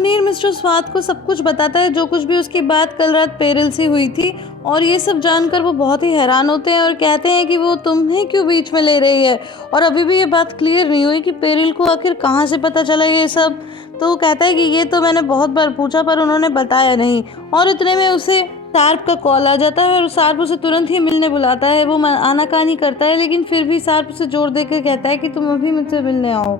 Munir mister स्वाद को सब कुछ बताता है, जो कुछ भी उसकी बात कल रात पेरिल से हुई थी, और ये सब जानकर वो बहुत ही हैरान होते हैं और कहते हैं कि वो तुम्हें क्यों बीच में ले रही है, और अभी भी ये बात क्लियर नहीं हुई कि पेरिल को आखिर कहाँ से पता चला ये सब। तो वो कहता है कि ये तो मैंने बहुत बार पूछा पर उन्होंने बताया नहीं, और इतने में उसे सार्प का कॉल आ जाता है और सार्प उसे तुरंत ही मिलने बुलाता है। वो आनाकानी करता है, लेकिन फिर भी सार्प उसे जोर देकर कहता है कि तुम अभी मुझसे मिलने आओ।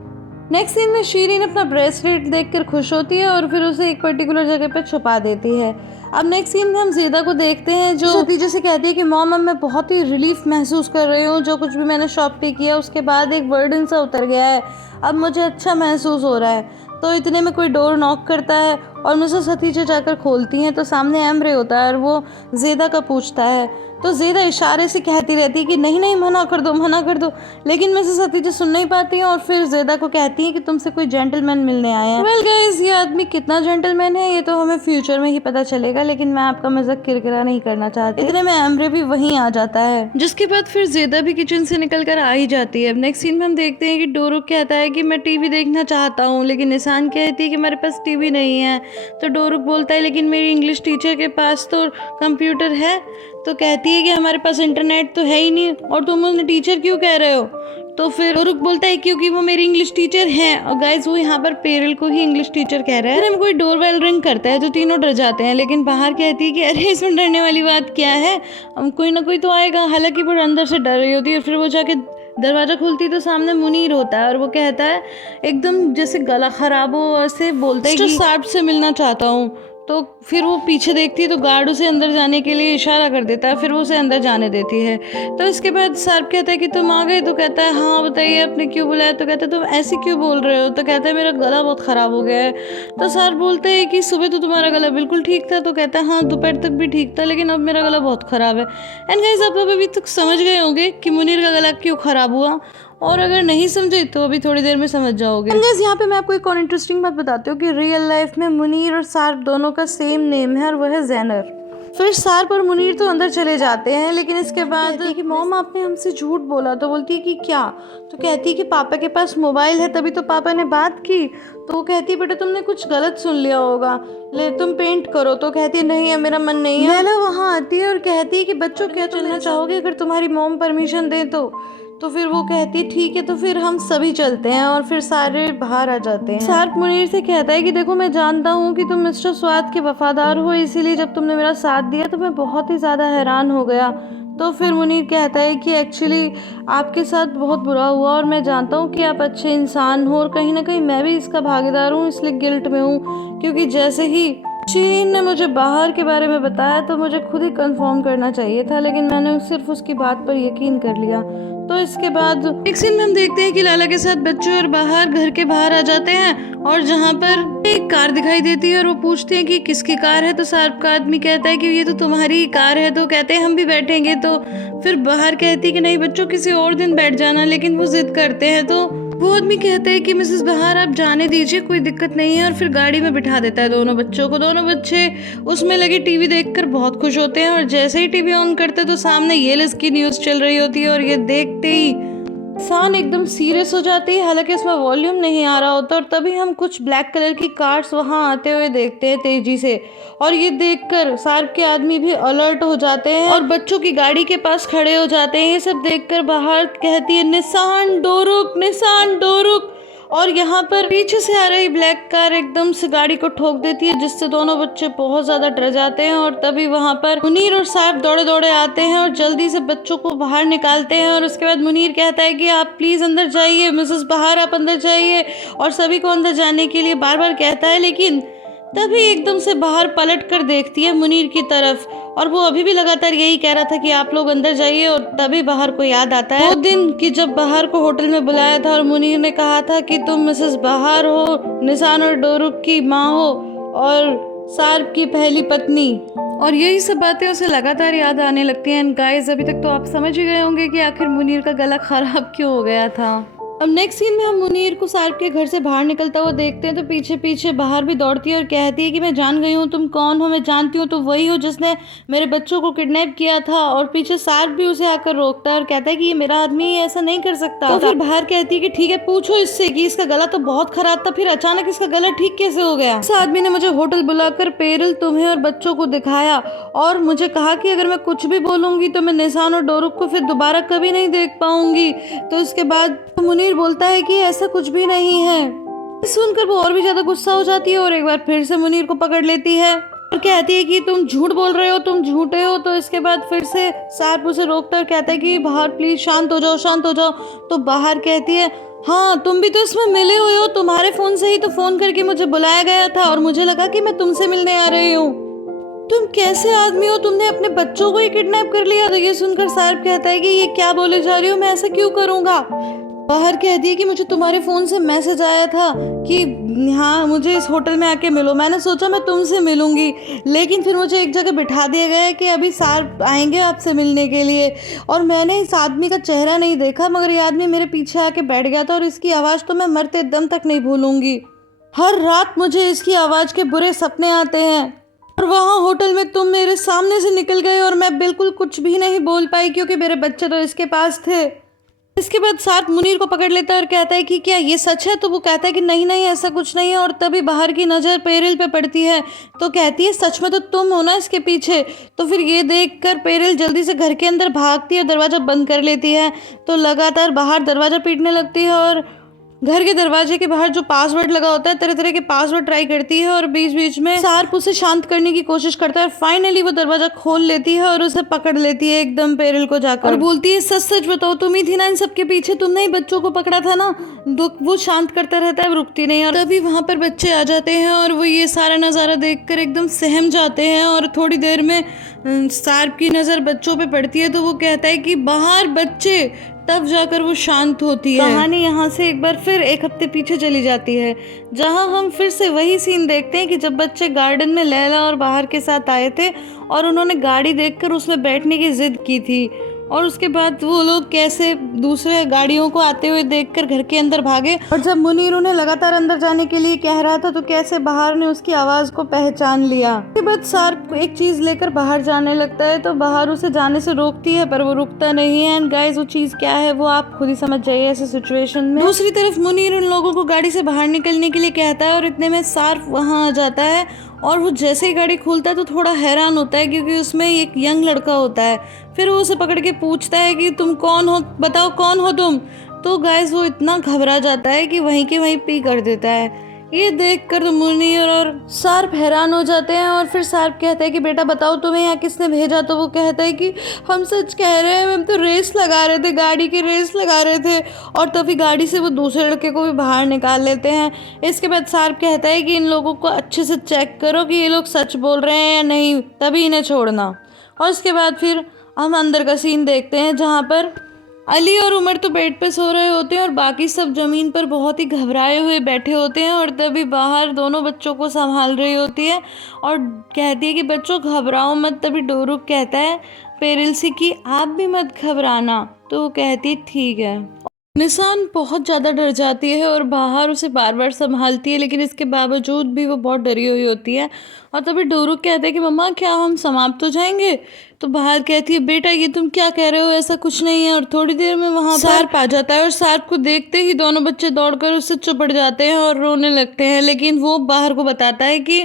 नेक्स्ट सीन में शीरीन अपना ब्रेसलेट देखकर खुश होती है और फिर उसे एक पर्टिकुलर जगह पर छुपा देती है। अब नेक्स्ट सीन में हम ज़ेदा को देखते हैं, जो नतीजे से कहती है कि मॉम अब मैं बहुत ही रिलीफ महसूस कर रही हूँ, जो कुछ भी मैंने शॉप पे किया उसके बाद एक बर्डन सा उतर गया है, अब मुझे अच्छा महसूस हो रहा है। तो इतने में कोई डोर नॉक करता है और मिसेस हतीजे जाकर खोलती हैं तो सामने एम्ब्रे होता है और वो ज़ेदा का पूछता है। तो ज़ेदा इशारे से कहती रहती है कि नहीं नहीं मना कर दो मना कर दो, लेकिन मिसेस हतीजे सुन नहीं पाती हैं और फिर ज़ेदा को कहती हैं कि तुमसे कोई जेंटलमैन मिलने आया है। वेल गाइस, ये आदमी कितना जेंटलमैन है ये तो हमें फ्यूचर में ही पता चलेगा, लेकिन मैं आपका मजाक किरकिरा नहीं करना चाहती। इतने में एम्ब्रे भी वहीं आ जाता है, जिसके बाद फिर ज़ेदा भी किचन से निकल कर आ ही जाती है। अब नेक्स्ट सीन में हम देखते हैं कि डोरुक कहता है कि मैं टीवी देखना चाहता हूँ, लेकिन निशान कहती है कि मेरे पास टीवी नहीं है। तो डोरुक बोलता है लेकिन मेरी इंग्लिश टीचर के पास तो कंप्यूटर है। तो कहती है कि हमारे पास इंटरनेट तो है ही नहीं, और तुम उन्हें टीचर क्यों कह रहे हो। तो फिर डोरुक बोलता है क्योंकि वो मेरी इंग्लिश टीचर हैं। और गाइस, वो यहाँ पर पेरिल को ही इंग्लिश टीचर कह रहा है। फिर कोई डोरबेल रिंग करता है तो तीनों डर जाते हैं, लेकिन बाहर कहती है कि अरे इसमें डरने वाली बात क्या है, कोई ना कोई तो आएगा। हालांकि वो अंदर से डर रही होती है। फिर वो जाके दरवाज़ा खुलती तो सामने मुनीर होता है और वो कहता है एकदम जैसे गला खराब हो ऐसे बोलता है कि सार्प से मिलना चाहता हूँ। तो फिर वो पीछे देखती है तो गार्ड उसे अंदर जाने के लिए इशारा कर देता है, फिर वो उसे अंदर जाने देती है। तो इसके बाद सार्प कहता है कि तुम आ गए। तो कहता है हाँ बताइए आपने क्यों बुलाया। तो कहता है तुम ऐसे क्यों बोल रहे हो। तो कहता है मेरा गला बहुत ख़राब हो गया है। तो सार्प बोलते हैं कि सुबह तो तुम्हारा गला बिल्कुल ठीक था। तो कहता है हाँ दोपहर तक भी ठीक था, लेकिन अब मेरा गला बहुत ख़राब है। एंड गाइस, आप अभी तक समझ गए होंगे कि मुनीर का गला क्यों ख़राब हुआ, और अगर नहीं समझे तो अभी थोड़ी देर में समझ जाओगे। गाइस, यहाँ पे मैं आपको एक और इंटरेस्टिंग बात बताती हूँ कि रियल लाइफ में मुनीर और सार्प दोनों का सेम नेम है और वह है ज़ैनर। फिर सार्प और मुनीर तो अंदर चले जाते हैं, लेकिन इसके बाद कि मॉम आपने हमसे झूठ बोला। तो बोलती है कि क्या। तो कहती है कि पापा के पास मोबाइल है तभी तो पापा ने बात की। तो वो कहती है बेटा तुमने कुछ गलत सुन लिया होगा, ले तुम पेंट करो। तो कहती है नहीं है मेरा मन नहीं है। लैला वहाँ आती है और कहती है कि बच्चों क्या चलना चाहोगे अगर तुम्हारी मॉम परमिशन दे तो फिर वो कहती है ठीक है। तो फिर हम सभी चलते हैं और फिर सारे बाहर आ जाते हैं। सार्प मुनीर से कहता है कि देखो मैं जानता हूँ कि तुम मिस्टर स्वाद के वफादार हो, इसीलिए जब तुमने मेरा साथ दिया तो मैं बहुत ही ज़्यादा हैरान हो गया। तो फिर मुनीर कहता है कि एक्चुअली आपके साथ बहुत बुरा हुआ और मैं जानता हूँ कि आप अच्छे इंसान हो, और कहीं ना कहीं मैं भी इसका भागीदार हूँ, इसलिए गिल्ट में हूँ। क्योंकि जैसे ही शीरीन ने मुझे बाहर के बारे में बताया तो मुझे खुद ही कंफर्म करना चाहिए था, लेकिन मैंने सिर्फ उसकी बात पर यकीन कर लिया। तो इसके बाद एक सीन में हम देखते हैं कि लाला के साथ बच्चे और बाहर घर के बाहर आ जाते हैं, और जहाँ पर एक कार दिखाई देती है और वो पूछते हैं कि किसकी कार है। तो सार्प का आदमी कहता है कि ये तो तुम्हारी ही कार है। तो कहते हैं हम भी बैठेंगे। तो फिर बाहर कहती है कि नहीं बच्चों किसी और दिन बैठ जाना, लेकिन वो जिद करते हैं। तो वो आदमी कहता है कि मिसेस बहार आप जाने दीजिए, कोई दिक्कत नहीं है, और फिर गाड़ी में बिठा देता है दोनों बच्चों को। दोनों बच्चे उसमें लगी टीवी देखकर बहुत खुश होते हैं, और जैसे ही टीवी ऑन करते तो सामने ये लिस्ट की न्यूज़ चल रही होती है, और ये देखते ही इंसान एकदम सीरियस हो जाती है। हालांकि इसमें वॉल्यूम नहीं आ रहा होता, और तभी हम कुछ ब्लैक कलर की कार्स वहां आते हुए देखते हैं तेजी से, और ये देखकर सार्प के आदमी भी अलर्ट हो जाते हैं और बच्चों की गाड़ी के पास खड़े हो जाते हैं। ये सब देखकर बाहर कहती है निशान डोरुक निशान डोरुक, और यहाँ पर पीछे से आ रही ब्लैक कार एकदम से गाड़ी को ठोक देती है, जिससे दोनों बच्चे बहुत ज्यादा डर जाते हैं। और तभी वहाँ पर मुनीर और सार्प दौड़े दौड़े आते हैं और जल्दी से बच्चों को बाहर निकालते हैं। और उसके बाद मुनीर कहता है कि आप प्लीज अंदर जाइए, मिसेस बहार आप अंदर जाइए, और सभी को अंदर जाने के लिए बार बार कहता है। लेकिन तभी एकदम से बाहर पलट कर देखती है मुनीर की तरफ, और वो अभी भी लगातार यही कह रहा था कि आप लोग अंदर जाइए। और तभी बाहर को याद आता है वो दिन कि जब बाहर को होटल में बुलाया था और मुनीर ने कहा था कि तुम मिसेस बहार हो, निशान और डोरुक की माँ हो और सार्प की पहली पत्नी। और यही सब बातें उसे लगातार याद आने लगती हैं। गाइस, अभी तक तो आप समझ ही गए होंगे कि आखिर मुनीर का गला खराब क्यों हो गया था। अब नेक्स्ट सीन में हम मुनीर को सार्प के घर से बाहर निकलता हुआ देखते हैं तो पीछे पीछे बाहर भी दौड़ती है और कहती है कि मैं जान गई हूँ तुम कौन हो, मैं जानती हूँ तो वही हो जिसने मेरे बच्चों को किडनैप किया था। और पीछे सार्प भी उसे आकर रोकता है और कहता है कि ये मेरा आदमी ऐसा नहीं कर सकता। तो फिर बाहर कहती है कि ठीक है पूछो इससे कि इसका गला तो बहुत खराब था, फिर अचानक इसका गला ठीक कैसे हो गया। इस आदमी ने मुझे होटल बुलाकर पेरिल, तुम्हें और बच्चों को दिखाया और मुझे कहा कि अगर मैं कुछ भी बोलूंगी तो मैं निशान और डोरुक को फिर दोबारा कभी नहीं देख पाऊंगी। तो इसके बाद मुनीर बोलता है कि ऐसा कुछ भी नहीं है। सुनकर वो और भी ज्यादा गुस्सा हो जाती है और एक बार फिर से मुनीर को पकड़ लेती है और कहती है कि तुम झूठ बोल रहे हो, तुम झूठे हो। तो इसके बाद फिर से सार्प उसे रोकता है और कहता है कि बाहर प्लीज शांत हो जाओ, शांत हो जाओ। तो बाहर कहती है हाँ तुम भी तो इसमें मिले हुए हो, तुम्हारे फोन से ही तो फोन करके मुझे बुलाया गया था और मुझे लगा कि मैं तुमसे मिलने आ रही हूँ। तुम कैसे आदमी हो, तुमने अपने बच्चों को ही किडनैप कर लिया। तो ये सुनकर सार्प कहता है कि ये क्या बोले जा रही हो, मैं ऐसा क्यों करूँगा। बाहर कहती है कि मुझे तुम्हारे फ़ोन से मैसेज आया था कि हाँ मुझे इस होटल में आके मिलो। मैंने सोचा मैं तुमसे मिलूंगी, लेकिन फिर मुझे एक जगह बिठा दिया गया है कि अभी सार्प आएंगे आपसे मिलने के लिए। और मैंने इस आदमी का चेहरा नहीं देखा मगर ये आदमी मेरे पीछे आके बैठ गया था और इसकी आवाज़ तो मैं मरते दम तक नहीं भूलूंगी। हर रात मुझे इसकी आवाज़ के बुरे सपने आते हैं और वहाँ होटल में तुम मेरे सामने से निकल गए और मैं बिल्कुल कुछ भी नहीं बोल पाई क्योंकि मेरे बच्चे तो इसके पास थे। इसके बाद सार्प मुनीर को पकड़ लेता है और कहता है कि क्या ये सच है। तो वो कहता है कि नहीं नहीं ऐसा कुछ नहीं है। और तभी बाहर की नज़र पेरिल पे पड़ती है तो कहती है सच में तो तुम हो ना इसके पीछे। तो फिर ये देखकर पेरिल जल्दी से घर के अंदर भागती है, दरवाज़ा बंद कर लेती है। तो लगातार बाहर दरवाज़ा पीटने लगती है और घर के दरवाजे के बाहर जो पासवर्ड लगा होता है तरह तरह के पासवर्ड ट्राई करती है और बीच बीच में सार्प उसे शांत करने की कोशिश करता है और फाइनली वो दरवाजा खोल लेती है और उसे पकड़ लेती है एकदम पेरिल को जाकर और बोलती है सच सच बताओ तुम ही थी ना इन सबके पीछे, तुमने ही बच्चों को पकड़ा था ना। वो शांत करता रहता है, रुकती नहीं। और तभी वहाँ पर बच्चे आ जाते हैं और वो ये सारा नज़ारा देखकर एकदम सहम जाते हैं और थोड़ी देर में सार्प की नज़र बच्चों पे पड़ती है तो वो कहता है कि बाहर बच्चे, तब जाकर वो शांत होती है। कहानी यहाँ से एक बार फिर एक हफ्ते पीछे चली जाती है जहाँ हम फिर से वही सीन देखते हैं कि जब बच्चे गार्डन में लैला और बाहर के साथ आए थे और उन्होंने गाड़ी देखकर उसमें बैठने की जिद की थी और उसके बाद वो लोग कैसे दूसरे गाड़ियों को आते हुए देखकर घर के अंदर भागे और जब मुनीर उन्हें लगातार अंदर जाने के लिए कह रहा था तो कैसे बाहर ने उसकी आवाज़ को पहचान लिया। उसके बाद सार्प एक चीज़ लेकर बाहर जाने लगता है तो बाहर उसे जाने से रोकती है पर वो रुकता नहीं है। एंड गाइस वो चीज़ क्या है वो आप खुद ही समझ जाइए ऐसे सिचुएशन में। दूसरी तरफ मुनीर उन लोगों को गाड़ी से बाहर निकलने के लिए कहता है और इतने में सार्प वहाँ आ जाता है और वो जैसे ही गाड़ी खुलता है तो थोड़ा हैरान होता है क्योंकि उसमें एक यंग लड़का होता है। फिर वो उसे पकड़ के पूछता है कि तुम कौन हो, बताओ कौन हो तुम। तो गाइस वो इतना घबरा जाता है कि वहीं के वहीं पी कर देता है। ये देखकर तो मुनीर और सार्प हैरान हो जाते हैं और फिर सार्प कहता है कि बेटा बताओ तुम्हें यहाँ किसने भेजा। तो वो कहता है कि हम सच कह रहे हैं, हम तो रेस लगा रहे थे, गाड़ी की रेस लगा रहे थे। और तभी गाड़ी से वो दूसरे लड़के को भी बाहर निकाल लेते हैं। इसके बाद सार्प कहता है कि इन लोगों को अच्छे से चेक करो कि ये लोग सच बोल रहे हैं या नहीं, तभी इन्हें छोड़ना। और इसके बाद फिर हम अंदर का सीन देखते हैं जहाँ पर अली और उमर तो बेड पे सो रहे होते हैं और बाकी सब ज़मीन पर बहुत ही घबराए हुए बैठे होते हैं। और तभी बाहर दोनों बच्चों को संभाल रही होती है और कहती है कि बच्चों घबराओ मत। तभी डोरुक कहता है पेरिल से कि आप भी मत घबराना। तो वो कहती ठीक है। निशान बहुत ज़्यादा डर जाती है और बाहर उसे बार बार संभालती है लेकिन इसके बावजूद भी वो बहुत डरी हुई होती है। और तभी डोरुक कहता है कि मम्मा क्या हम समाप्त हो जाएंगे। तो बाहर कहती है बेटा ये तुम क्या कह रहे हो, ऐसा कुछ नहीं है। और थोड़ी देर में वहाँ सार्प आ जाता है और सार्प को देखते ही दोनों बच्चे दौड़कर उससे चिपट जाते हैं और रोने लगते हैं। लेकिन वो बाहर को बताता है कि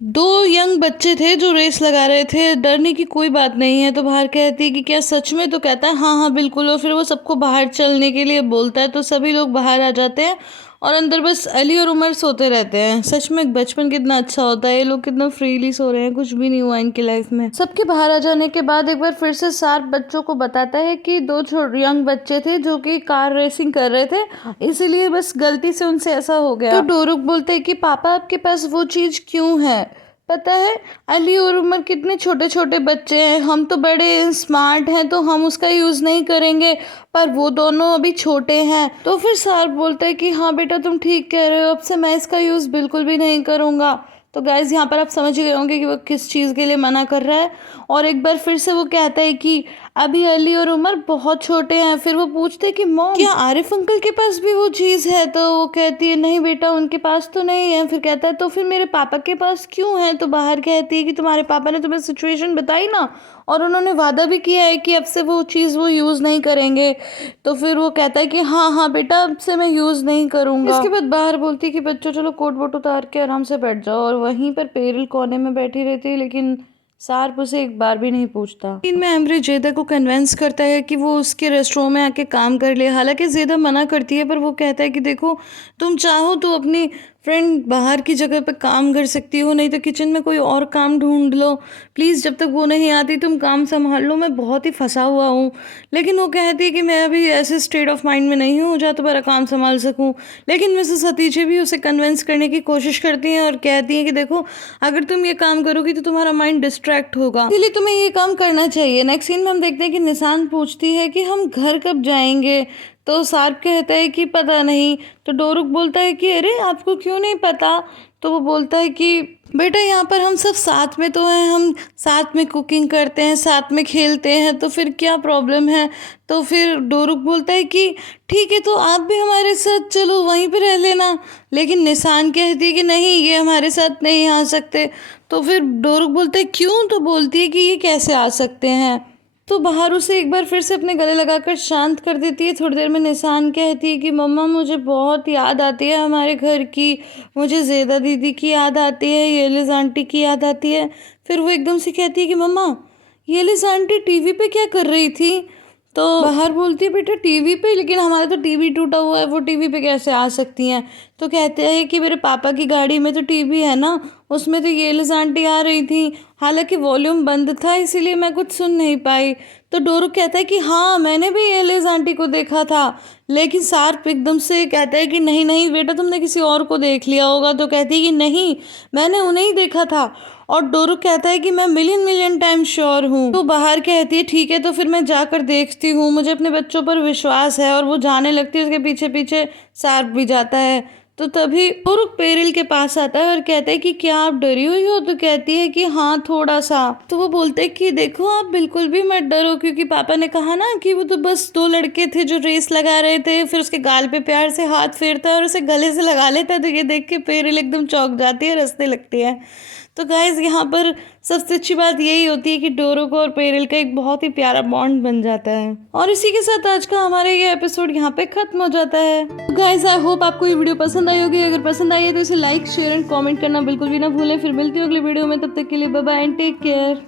2 यंग बच्चे थे जो रेस लगा रहे थे, डरने की कोई बात नहीं है। तो बाहर कहती है कि क्या सच में। तो कहता है हाँ हाँ बिल्कुल। और फिर वो सबको बाहर चलने के लिए बोलता है तो सभी लोग बाहर आ जाते हैं और अंदर बस अली और उमर सोते रहते हैं। सच में बचपन कितना अच्छा होता है, ये लोग कितना फ्रीली सो रहे हैं, कुछ भी नहीं हुआ इनकी लाइफ में। सबके बाहर आ जाने के बाद एक बार फिर से सार्प बच्चों को बताता है कि 2 यंग बच्चे थे जो कि कार रेसिंग कर रहे थे, इसीलिए बस गलती से उनसे ऐसा हो गया। तो डोरुक बोलते हैं कि पापा आपके पास वो चीज़ क्यों है। पता है अली और उमर कितने छोटे छोटे बच्चे हैं, हम तो बड़े स्मार्ट हैं तो हम उसका यूज़ नहीं करेंगे, पर वो दोनों अभी छोटे हैं। तो फिर सार्प बोलता है कि हाँ बेटा तुम ठीक कह रहे हो, अब से मैं इसका यूज़ बिल्कुल भी नहीं करूँगा। तो गाइज यहाँ पर आप समझ गए होंगे कि वो किस चीज़ के लिए मना कर रहा है। और एक बार फिर से वो कहता है कि अभी अली और उमर बहुत छोटे हैं। फिर वो पूछते कि मॉम क्या आरिफ अंकल के पास भी वो चीज़ है? तो वो कहती है नहीं बेटा उनके पास तो नहीं है। फिर कहता है तो फिर मेरे पापा के पास क्यों है? तो बाहर कहती है कि तुम्हारे पापा ने तुम्हें सिचुएशन बताई ना, और उन्होंने वादा भी किया है कि अब से वो चीज़ वो यूज़ नहीं करेंगे। तो फिर वो कहता है कि हाँ हाँ बेटा अब से मैं यूज़ नहीं करूँगा। इसके बाद बाहर बोलती है कि बच्चों चलो कोट वोट उतार के आराम से बैठ जाओ, और वहीं पर पेरिल कोने में बैठी रहती है, लेकिन सार्प उसे एक बार भी नहीं पूछता। इनमें एम्बरी जेदा को कन्विंस करता है कि वो उसके रेस्टोरेंट में आके काम कर ले। हालांकि जेदा मना करती है, पर वो कहता है कि देखो तुम चाहो तो अपनी फ्रेंड बाहर की जगह पे काम कर सकती हो, नहीं तो किचन में कोई और काम ढूंढ लो प्लीज़, जब तक वो नहीं आती तुम काम संभाल लो, मैं बहुत ही फंसा हुआ हूँ। लेकिन वो कहती है कि मैं अभी ऐसे स्टेट ऑफ माइंड में नहीं हूँ जहाँ तुम्हारा काम संभाल सकूँ। लेकिन मिसेस सतीजे भी उसे कन्विंस करने की कोशिश करती हैं और कहती हैं कि देखो अगर तुम ये काम करोगी तो तुम्हारा माइंड डिस्ट्रैक्ट होगा, इसलिए तुम्हें ये काम करना चाहिए। नेक्स्ट सीन में हम देखते हैं कि निसान पूछती है कि हम घर कब जाएंगे? तो सार्प कहता है कि पता नहीं। तो डोरुक बोलता है कि अरे आपको क्यों नहीं पता? तो वो बोलता है कि बेटा यहाँ पर हम सब साथ में तो हैं, हम साथ में कुकिंग करते हैं, साथ में खेलते हैं, तो फिर क्या प्रॉब्लम है? तो फिर डोरुक बोलता है कि ठीक है तो आप भी हमारे साथ चलो वहीं पे रह लेना। लेकिन निसान कहती है कि नहीं ये हमारे साथ नहीं आ सकते। तो फिर डोरुक बोलता है क्यों? तो बोलती है कि ये कैसे आ सकते हैं। तो बाहर उसे एक बार फिर से अपने गले लगाकर शांत कर देती है। थोड़ी देर में निसान कहती है कि मम्मा मुझे बहुत याद आती है हमारे घर की, मुझे ज़ेदा दीदी की याद आती है, येलिस आंटी की याद आती है। फिर वो एकदम से कहती है कि मम्मा येलिस आंटी टीवी पे क्या कर रही थी? तो बाहर बोलती है बेटा टीवी पे, लेकिन हमारा तो टीवी टूटा हुआ है, वो टीवी पे कैसे आ सकती हैं? तो कहते हैं कि मेरे पापा की गाड़ी में तो टीवी है ना, उसमें तो येलिस आंटी आ रही थी, हालांकि वॉल्यूम बंद था इसीलिए मैं कुछ सुन नहीं पाई। तो डोरुक कहता है कि हाँ मैंने भी येलिस आंटी को देखा था। लेकिन सार्प एकदम से कहता है कि नहीं नहीं बेटा तुमने किसी और को देख लिया होगा। तो कहती है कि नहीं मैंने उन्हें ही देखा था। और डोरुक कहता है कि मैं मिलियन मिलियन टाइम श्योर हूँ। तो बाहर कहती है ठीक है तो फिर मैं जाकर देखती हूँ, मुझे अपने बच्चों पर विश्वास है। और वो जाने लगती है, उसके पीछे पीछे सार्प भी जाता है। तो तभी डोरुक पेरिल के पास आता है और कहता है कि क्या आप डरी हुई हो? तो कहती है कि हाँ थोड़ा सा। तो वो बोलते हैं कि देखो आप बिल्कुल भी मत डरो, क्योंकि पापा ने कहा ना कि वो तो बस दो लड़के थे जो रेस लगा रहे थे, फिर उसके गाल पे प्यार से हाथ फेरता है और उसे गले से लगा लेता है। तो ये देख के पेरिल एकदम चौंक जाती है, हंसने लगती है। तो गाइज यहाँ पर सबसे अच्छी बात यही होती है कि डोरुक और पेरिल का एक बहुत ही प्यारा बॉन्ड बन जाता है। और इसी के साथ आज का हमारा ये एपिसोड यहाँ पे खत्म हो जाता है। गाइज आई होप आपको ये वीडियो पसंद आई होगी। अगर पसंद आई है तो इसे लाइक शेयर एंड कमेंट करना बिल्कुल भी ना भूलें। फिर मिलती हूँ अगली वीडियो में, तब तक के लिए bye bye and take care.